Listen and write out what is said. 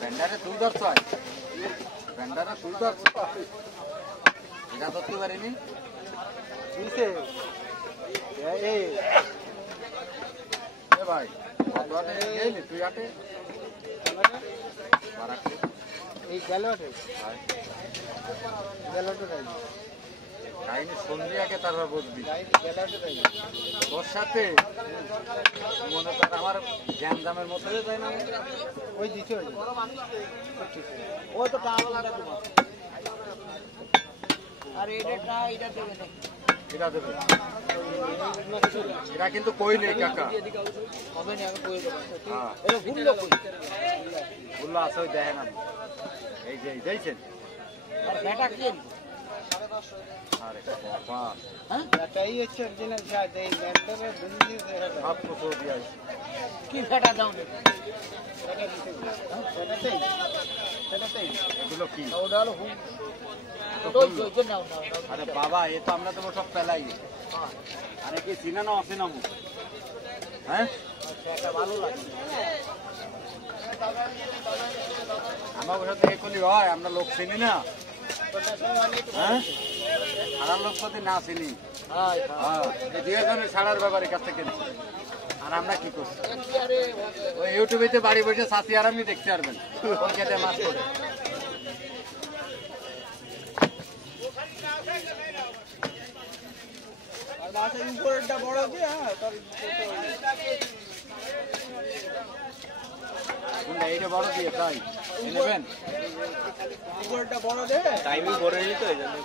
ভেন্ডারে তুল ধরছ, ভেন্ডারে তুল ধরছ, এটা ধরতে পারিনি। ভাই কত গেলি তুই আটে এই গেল কাহিনী শুনবি আগে, তারপর বুঝবি। তোর সাথে মনে কর আমার জ্ঞান জামের মতো তাই না? ওই দিচ্ছে ওই তো আর এটা দেবে না, এটা দেবে, এটা কিন্তু কই নেই কাকা। ভুল আছে ওই দেখেন, আমি এই যে দেখছেন আরে বাবা, এটাই হচ্ছে অরিজিনাল স্বাদ। এই ল্যান্ডারে দুনিয়া সব কিছু দিয়ে আছে। কি ফেটা দাও না সেটাতেই সেটাতেই এগুলো কি? ওটা হলো হুম। আরে বাবা, এ তো আমরা তো সব পেলাই। আরে কি চিনা না অচেনা মুখ? হ্যাঁ, ভালো লাগে আমার সাথে এগুলি হয়, আমরা লোক চিনি না। হ্যাঁ, সারার লোক যদি না চিনি, হ্যাঁ, দুই একজনের ছাড়ার ব্যাপারে কাছ থেকে। আর আমরা কি করছি? ওই ইউটিউবেতে বাড়ি বসে সাথী আর আমি দেখতে পারবেন ওই খেতে মাছ করে। উপরেরটা বড় দিয়ে এইটা বড় দিয়ে তাই নেবেন, উপরেরটা বড় দে টাইমিং করে নিত এই জন্য।